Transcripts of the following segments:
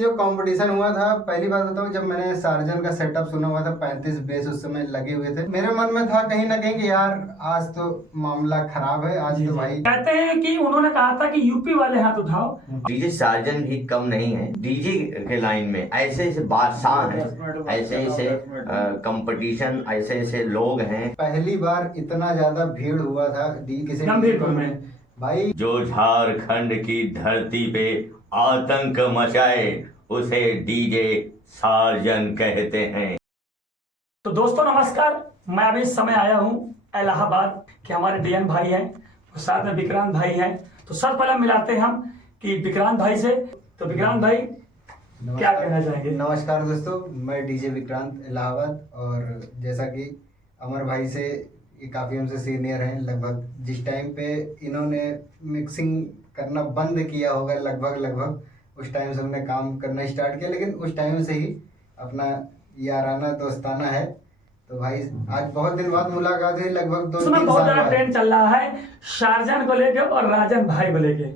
दिन जो कंपटीशन हुआ था, पहली बात बताऊं, जब मैंने सार्जन का सेटअप सुना हुआ था 35 बेस उस समय लगे हुए थे, मेरे मन में था कहीं ना कहीं कि यार आज तो मामला खराब है। आज तो भाई कहते हैं कि उन्होंने कहा था कि यूपी वाले हाथ उठाओ। डीजे सार्जन भी कम नहीं है। डीजे के लाइन में ऐसे ऐसे बादशाह हैं, ऐसे ऐसे कंपटीशन, ऐसे ऐसे लोग हैं। पहली बार इतना ज्यादा भीड़ हुआ था किसी गंभीरपुर में भाई, जो झारखंड की धरती पे आतंक मचाए उसे डीजे सार्जन कहते हैं। तो दोस्तों नमस्कार, मैं अभी इस समय आया हूँ इलाहाबाद के हमारे डीएन भाई हैं, साथ में विक्रांत भाई हैं। तो सर पहले मिलाते हैं हम कि विक्रांत भाई से। तो विक्रांत भाई क्या कहना चाहेंगे? नमस्कार दोस्तों, मैं डीजे विक्रांत इलाहाबाद। और जैसा कि अमर भाई से ये काफ़ी हमसे सीनियर हैं, लगभग जिस टाइम पे इन्होंने मिक्सिंग करना बंद किया होगा लगभग उस टाइम से उन्होंने काम करना स्टार्ट किया, लेकिन उस टाइम से ही अपना याराना दोस्ताना है। तो भाई आज बहुत दिन बाद मुलाकात हुई, लगभग 2-3 साल बहुत बड़ा बाद। ट्रेंड चल रहा है सार्जन को लेकर और राजन भाई को लेकर,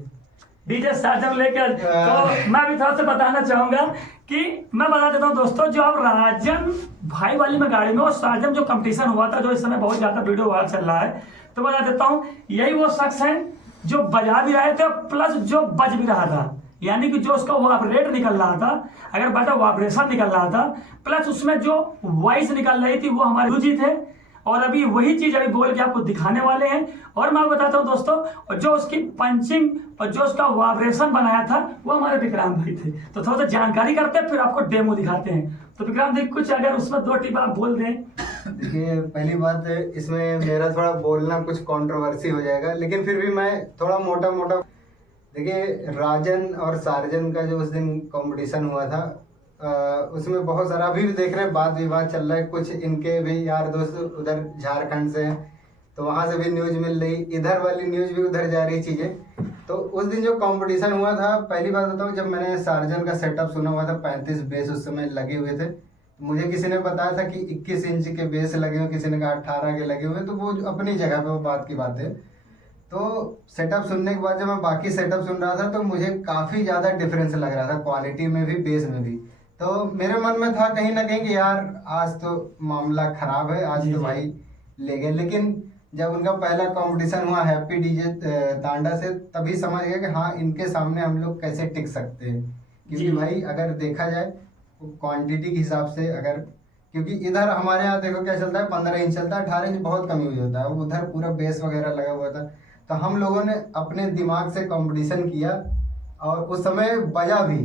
डीजे सार्जन लेकर। तो मैं भी थोड़ा सा बताना चाहूंगा कि मैं बता देता हूँ दोस्तों, जो अब राजन भाई वाली में गाड़ी में और सार्जन जो कंपटीशन हुआ था, जो इस समय बहुत ज्यादा वीडियो वायरल चल रहा है, तो बता देता हूँ यही वो शख्स है जो बजा भी रहे थे प्लस जो बज भी रहा था। यानी कि जो उसका वाइब्रेट निकल रहा था, अगर बता वाइब्रेशन निकल रहा था, प्लस उसमें जो वॉइस निकल रही थी, वो हमारे गुरुजी थे। और अभी वही चीज अभी बोल के आपको दिखाने वाले हैं। और मैं बताता हूँ दोस्तों, और जो उसकी पंचिंग और जो उसका वाइब्रेशन बनाया था, वो हमारे विक्रांत भाई थे। तो थोड़ा सा जानकारी करते हैं, फिर आपको डेमो दिखाते हैं। तो विक्रांत भाई कुछ अगर उसमें 2 टिप आप बोल दें। देखिए, पहली बात इसमें मेरा थोड़ा बोलना कुछ कंट्रोवर्सी हो जाएगा, लेकिन फिर भी मैं थोड़ा मोटा देखिए, राजन और सार्जन का जो उस दिन कंपटीशन हुआ था, उसमें बहुत सारा अभी भी देख रहे हैं वाद विवाद चल रहा है। कुछ इनके भी यार दोस्त उधर झारखंड से हैं, तो वहां से भी न्यूज मिल रही, इधर वाली न्यूज भी उधर जा रही चीजें। तो उस दिन जो कंपटीशन हुआ था, पहली बात बताऊं, जब मैंने सार्जन का सेटअप सुना हुआ था 35 बेस उस समय लगे हुए थे, मुझे किसी ने बताया था कि 21 इंच के बेस लगे हुए, किसी ने कहा 18 के लगे हुए। तो वो अपनी जगह पे वो बात की बात है। तो सेटअप सुनने के बाद जब मैं बाकी सेटअप सुन रहा था, तो मुझे काफ़ी ज़्यादा डिफरेंस लग रहा था, क्वालिटी में भी बेस में भी। तो मेरे मन में था कहीं ना कहीं कि यार आज तो मामला खराब है, आज तो भाई ले गए। लेकिन जब उनका पहला कंपटीशन हुआ हैप्पी डीजे तांडा से, तभी समझ गया कि हाँ, इनके सामने हम लोग कैसे टिक सकते हैं। क्योंकि भाई अगर देखा जाए क्वांटिटी के हिसाब से, अगर क्योंकि इधर हमारे यहाँ देखो क्या चलता है, 15 इंच चलता है, 18 इंच बहुत कम यूज होता है, उधर पूरा बेस वगैरह लगा हुआ था। तो हम लोगों ने अपने दिमाग से कंपटीशन किया और उस समय बजा भी,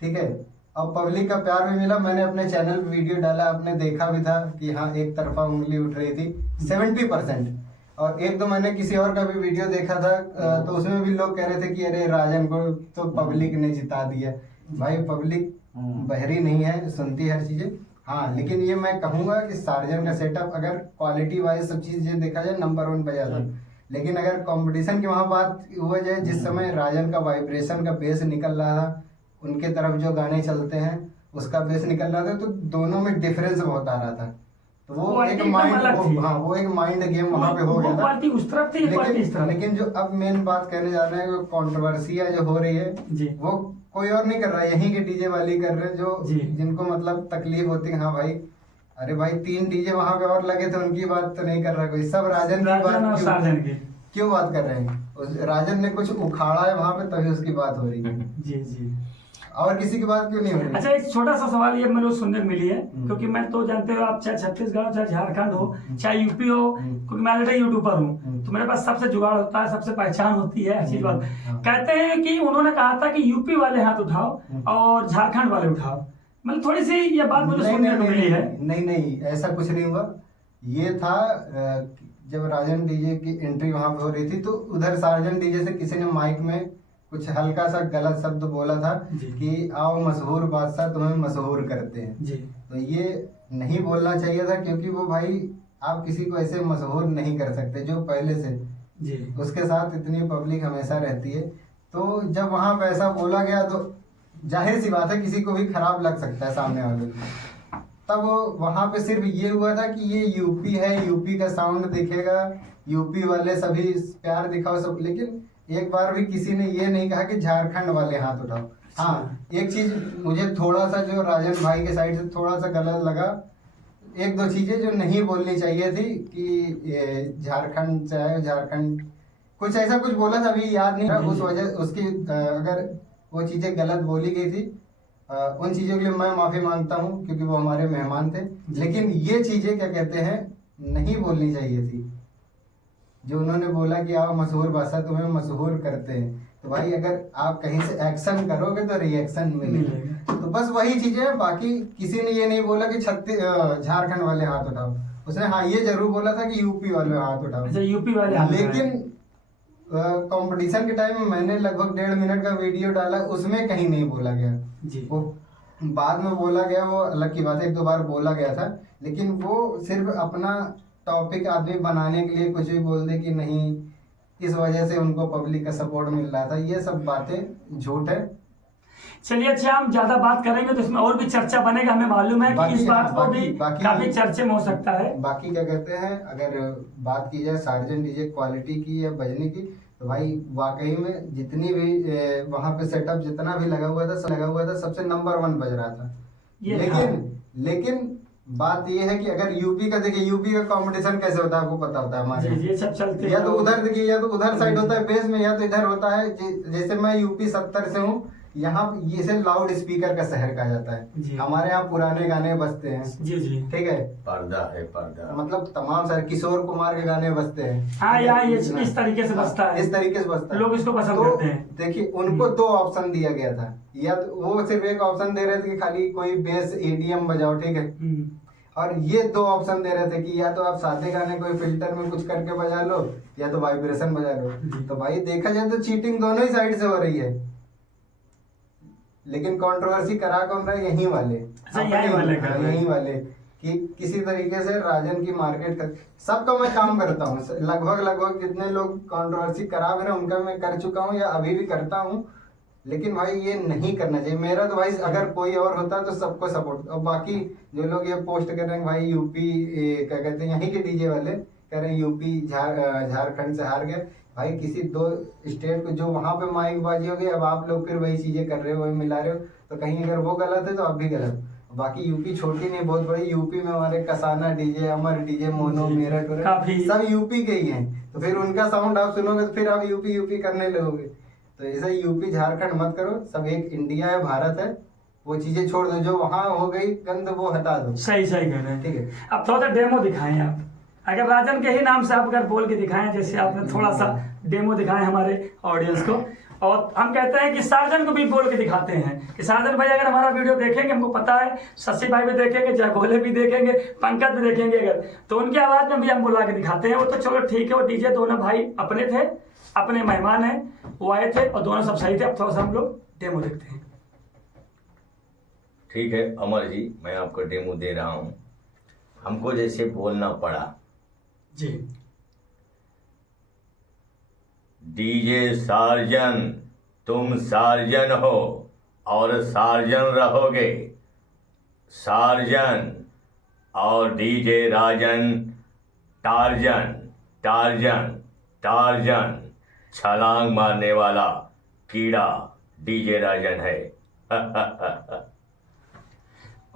ठीक है, और पब्लिक का प्यार भी मिला। मैंने अपने चैनल पे वीडियो डाला, आपने देखा भी था कि हाँ, एक तरफा उंगली उठ रही थी 70%। और एक दो मैंने किसी और का भी वीडियो देखा था, तो उसमें भी लोग कह रहे थे कि अरे राजन को तो पब्लिक ने जिता दिया। भाई पब्लिक बहरी नहीं है, सुनती हर चीजें। हाँ, लेकिन ये मैं कहूँगा कि सार्जन का सेटअप अगर क्वालिटी वाइज सब चीज़ देखा जाए नंबर 1 बजा था। लेकिन अगर कंपटीशन की वहाँ बात हुआ जाए, जिस समय राजन का वाइब्रेशन का बेस निकल रहा था, उनके तरफ जो गाने चलते हैं उसका बेस निकल रहा था, तो दोनों में डिफरेंस बहुत आ रहा था। तो वो एक माइंड, हाँ, वो एक माइंड गेम वहाँ पे हो गया था। उस तरफ थी, लेकिन जो अब मेन बात कहने जा रहे हैं, कंट्रोवर्सियाँ जो हो रही है वो कोई और नहीं कर रहा है, यहीं के डीजे वाली कर रहे हैं, जो जिनको मतलब तकलीफ होती है। हाँ भाई, अरे भाई 3 डीजे वहां पे और लगे थे, उनकी बात तो नहीं कर रहा कोई, सब राजन की बात क्यों बात कर रहे हैं? राजन ने कुछ उखाड़ा है वहां पे, तभी उसकी बात हो रही है। जी और किसी की बात क्यों नहीं हो रही? अच्छा, एक छोटा सा सवाल ये मेरे को सुनने को मिली है, क्योंकि मैं तो जानते हो आप, चाहे छत्तीसगढ़ हो, चाहे झारखंड हो, चाहे यूपी हो, क्योंकि मैं ऑलरेडी यूट्यूबर हूँ, तो मेरे पास सबसे जुगाड़ होता है, सबसे पहचान होती है, अच्छी बात। कहते हैं कि उन्होंने कहा था कि यूपी वाले हाथ उठाओ और झारखंड वाले उठाओ। मतलब थोड़ी सी ये बात मुझे सुनने को मिली है। नहीं, ऐसा कुछ नहीं हुआ। ये था जब राजन डीजे की एंट्री वहां पे हो रही थी, तो उधर सार्जन डीजे से किसी ने माइक में कुछ हल्का सा गलत शब्द बोला था कि आओ मशहूर बादशाह, तुम्हें मशहूर करते हैं जी। तो ये नहीं बोलना चाहिए था, क्योंकि वो भाई आप किसी को ऐसे मशहूर नहीं कर सकते जो पहले से जी उसके साथ इतनी पब्लिक हमेशा रहती है। तो जब वहां पे ऐसा बोला गया, तो जाहिर सी बात है किसी को भी खराब लग सकता है सामने वाले को। तब वहां पे सिर्फ ये हुआ था कि ये यूपी है, यूपी का साउंड दिखेगा, यूपी वाले सभी प्यार दिखाओ सब। लेकिन एक बार भी किसी ने ये नहीं कहा कि झारखंड वाले हाथ उठाओ। हाँ, एक चीज मुझे थोड़ा सा जो राजन भाई के साइड से थोड़ा सा गलत लगा, एक दो चीजें जो नहीं बोलनी चाहिए थी कि ये झारखंड चाहे झारखंड कुछ ऐसा कुछ बोला था, अभी याद नहीं रहा, उस वजह उसकी अगर वो चीजें गलत बोली गई थी, उन चीजों के लिए मैं माफी मांगता हूँ क्योंकि वो हमारे मेहमान थे। लेकिन ये चीजें क्या कहते हैं नहीं बोलनी चाहिए थी, जो उन्होंने बोला कि आप मशहूर भाषा तुम्हें मशहूर करते हैं, तो भाई अगर आप कहीं से एक्शन करोगे तो रिएक्शन मिलेगा। तो बस वही चीजें हैं, बाकी किसी ने ये नहीं बोला कि झारखंड वाले हाथ उठाओ। उसने हाँ ये जरूर बोला था कि यूपी वाले हाथ उठाओ। अच्छा, यूपी वाले हाथ लेकिन कंपटीशन के टाइम में मैंने लगभग 1.5 मिनट का वीडियो डाला, उसमें कहीं नहीं बोला गया जी। वो बाद में बोला गया, वो अलग की बात है, 1-2 बार बोला गया था, लेकिन वो सिर्फ अपना टॉपिक आदमी बनाने के लिए कुछ भी बोल दे कि नहीं इस वजह से उनको पब्लिक का सपोर्ट मिल रहा था, ये सब बातें झूठ है। चलिए अच्छा, हम ज्यादा बात करेंगे तो इसमें और भी चर्चा बनेगा, हमें मालूम है कि इस बात को भी काफी चर्चे में हो सकता है। बाकी क्या कहते हैं, अगर बात की जाए सार्जन डीजे क्वालिटी की या बजने की, तो भाई वाकई में जितनी भी वहां पे सेटअप जितना भी लगा हुआ था सबसे नंबर 1 बज रहा था। लेकिन बात ये है कि अगर यूपी का देखिए, यूपी का कंपटीशन कैसे होता है आपको पता होता है हमारे, ये सब चलते या तो उधर देखिए, या तो उधर साइड होता है बेस में, या तो इधर होता है। जैसे मैं यूपी 70 से हूँ, यहाँ ये से लाउड स्पीकर का शहर कहा जाता है। हमारे यहाँ पुराने गाने बजते हैं, जी जी, ठीक है, पर्दा है पर्दा, मतलब तमाम सारे किशोर कुमार के गाने बजते हैं। हाँ यार, ये इस तरीके से बजता है, इस तरीके से बजता है, लोग इसको पसंद तो करते हैं। देखिए उनको 2 ऑप्शन दिया गया था, या तो वो सिर्फ एक ऑप्शन दे रहे थे कि खाली कोई बेस एडीएम बजाओ, ठीक है, और ये 2 ऑप्शन दे रहे थे कि या तो आप सादे गाने कोई फिल्टर में कुछ करके बजा लो, या तो वाइब्रेशन बजा लो। तो भाई देखा जाए तो चीटिंग दोनों ही साइड से हो रही है, लेकिन कंट्रोवर्सी करा कौन रहा है, यही वाले यही वाले कि किसी तरीके से राजन की मार्केट कर, सबका मैं काम करता हूँ, लगभग जितने लोग कंट्रोवर्सी करा मेरा उनका मैं कर चुका हूँ या अभी भी करता हूँ। लेकिन भाई ये नहीं करना चाहिए। मेरा तो भाई अगर कोई और होता तो सबको सपोर्ट। और बाकी जो लोग ये पोस्ट कर रहे हैं भाई यूपी क्या कहते हैं यहीं के डीजे वाले कह रहे हैं यूपी झारखंड से हार गए, भाई किसी 2 स्टेट को जो वहां पे माइक बाजी होगी, अब आप लोग फिर वही चीजें कर रहे हो, वही मिला रहे हो, तो कहीं अगर वो गलत है तो आप भी गलत। बाकी यूपी छोटी नहीं बहुत बड़ी, यूपी में हमारे कसाना डीजे, अमर डीजे, मोनो, मेरठ सब यूपी के ही हैं, तो फिर उनका साउंड आप सुनोगे तो फिर आप यूपी करने लगोगे। तो ऐसा यूपी झारखंड मत करो, सब एक इंडिया है, भारत है, वो चीजें छोड़ दो, जो वहां हो गई गंद वो हटा दो। सही कह रहे हैं, ठीक है। अब थोड़ा सा डेमो दिखाएं आप, अगर राजन के ही नाम से आप अगर बोल के दिखाएं, जैसे आपने थोड़ा सा डेमो दिखाएं हमारे ऑडियंस को। और हम कहते हैं कि सार्जन को भी बोल के दिखाते हैं कि सार्जन भाई अगर हमारा वीडियो देखेंगे, हमको पता है शशि भाई भी देखेंगे, जयगोले भी देखेंगे, पंकज भी देखेंगे, अगर तो उनकी आवाज में भी हम बुला के दिखाते हैं। वो तो चलो ठीक है, वो डीजे दोनों भाई अपने थे, अपने मेहमान हैं, वो आए थे और दोनों सब सही थे। अब थोड़ा सा हम लोग डेमो देखते हैं। ठीक है अमर जी, मैं आपको डेमो दे रहा हूँ। हमको जैसे बोलना पड़ा जी, डीजे सार्जन, तुम सार्जन हो और सार्जन रहोगे। सार्जन और डीजे राजन, टार्जन टार्जन टार्जन, छलांग मारने वाला कीड़ा डीजे राजन है।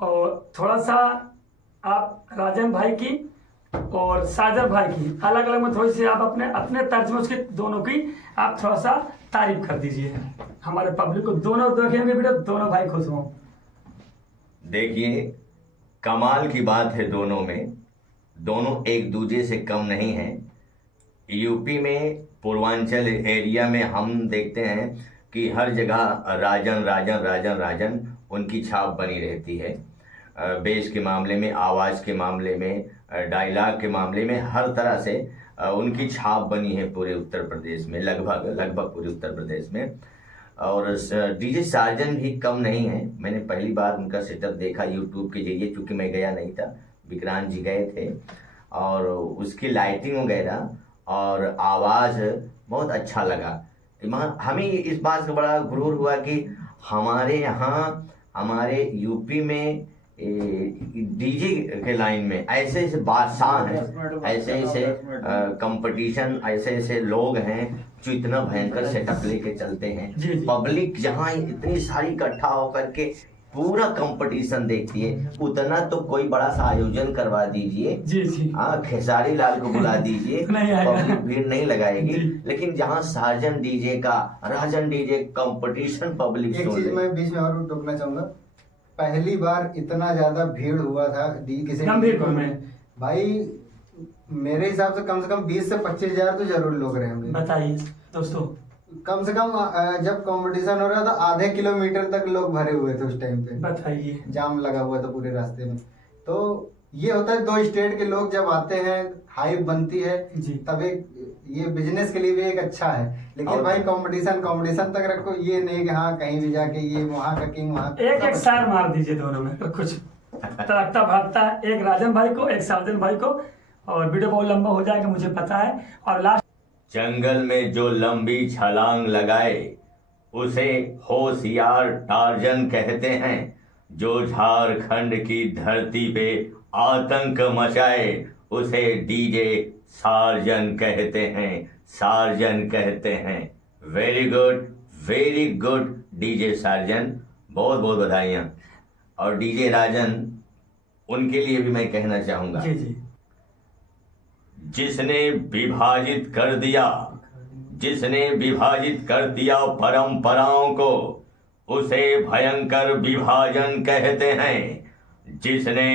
और थोड़ा सा आप राजन भाई की और साजन भाई की अलग अलग में थोड़ी सी आप अपने तर्ज में उसकी दोनों की आप थोड़ा सा तारीफ कर दीजिए, हमारे पब्लिक को, दोनों देखेंगे वीडियो, दोनों भाई खुश हों। देखिए कमाल की बात है, दोनों में, दोनों एक दूसरे से कम नहीं हैं। यूपी में पूर्वांचल एरिया में हम देखते हैं कि हर जगह राजन राजन राजन राजन उनकी छाप बनी रहती है। बेस के मामले में, आवाज़ के मामले में, डायलॉग के मामले में, हर तरह से उनकी छाप बनी है पूरे उत्तर प्रदेश में, लगभग पूरे उत्तर प्रदेश में। और डीजे सार्जन भी कम नहीं है। मैंने पहली बार उनका सेटअप देखा यूट्यूब के जरिए, चूँकि मैं गया नहीं था, विक्रांत जी गए थे, और उसकी लाइटिंग वगैरह और आवाज़ बहुत अच्छा लगा। हमें इस बात से बड़ा गुरूर हुआ कि हमारे यहाँ, हमारे यूपी में डीजे के लाइन में ऐसे बादशाह हैं, ऐसे कंपटीशन, ऐसे लोग हैं जो इतना भयंकर सेटअप लेके चलते जी, हैं, जी। पब्लिक जहाँ इतनी सारी इकट्ठा होकर के पूरा कंपटीशन देखती है, उतना तो कोई बड़ा सा आयोजन करवा दीजिए। जी जी हाँ, खेसारी लाल को बुला दीजिए, नहीं आएगा। पब्लिक भीड़ नहीं लगाएगी। जी। लेकिन जहाँ सार्जन डीजे का, राजन डीजे कंपटीशन पब्लिक एक सुन चीज ले। मैं बीच में और टोकना चाहूंगा, पहली बार इतना ज्यादा भीड़ हुआ था किसी गंभीरपुर में। भाई मेरे हिसाब से कम 20 से 25 हजार तो जरूर लोग रहे होंगे। बताइए दोस्तों। कम से कम जब कंपटीशन हो रहा था आधे किलोमीटर तक लोग भरे हुए थे उस टाइम पे, बताइए। जाम लगा हुआ था पूरे रास्ते में। तो ये होता है, 2 स्टेट के लोग जब आते हैं, हाइप बनती है, जी। तब एक ये बिजनेस के लिए भी एक अच्छा है। लेकिन और भाई कंपटीशन तक रखो, ये नहीं कि हाँ कहीं भी जाके ये वहाँ का किंग वहाँ एक एक सार मार दीजिए दोनों में कुछ तड़कता भागता, एक राजन भाई को, एक सार्जन भाई को, और वीडियो बहुत लंबा हो जाएगा मुझे पता है। और लास्ट, जंगल में जो लंबी छलांग लगाए उसे होशियार टार्जन कहते हैं। जो झारखंड की धरती पे आतंक मचाए उसे डीजे सार्जन कहते हैं, सार्जन कहते हैं। वेरी गुड डीजे सार्जन, बहुत बहुत बधाइयाँ। और डीजे राजन, उनके लिए भी मैं कहना चाहूँगा, जी जी, जिसने विभाजित कर दिया परंपराओं को, उसे भयंकर विभाजन कहते हैं। जिसने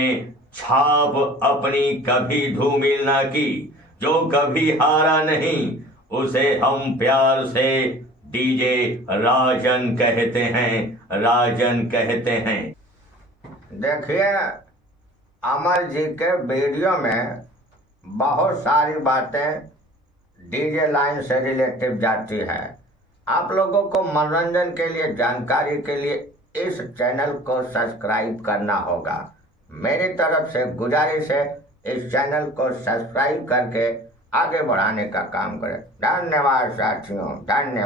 छाप अपनी कभी धूमिल ना की, जो कभी हारा नहीं, उसे हम प्यार से डीजे राजन कहते हैं, राजन कहते हैं। देखिए, अमर जी के वीडियो में बहुत सारी बातें डीजे लाइन से रिलेटिव जाती है। आप लोगों को मनोरंजन के लिए, जानकारी के लिए इस चैनल को सब्सक्राइब करना होगा। मेरी तरफ से गुजारिश है, इस चैनल को सब्सक्राइब करके आगे बढ़ाने का काम करें। धन्यवाद साथियों, धन्यवाद।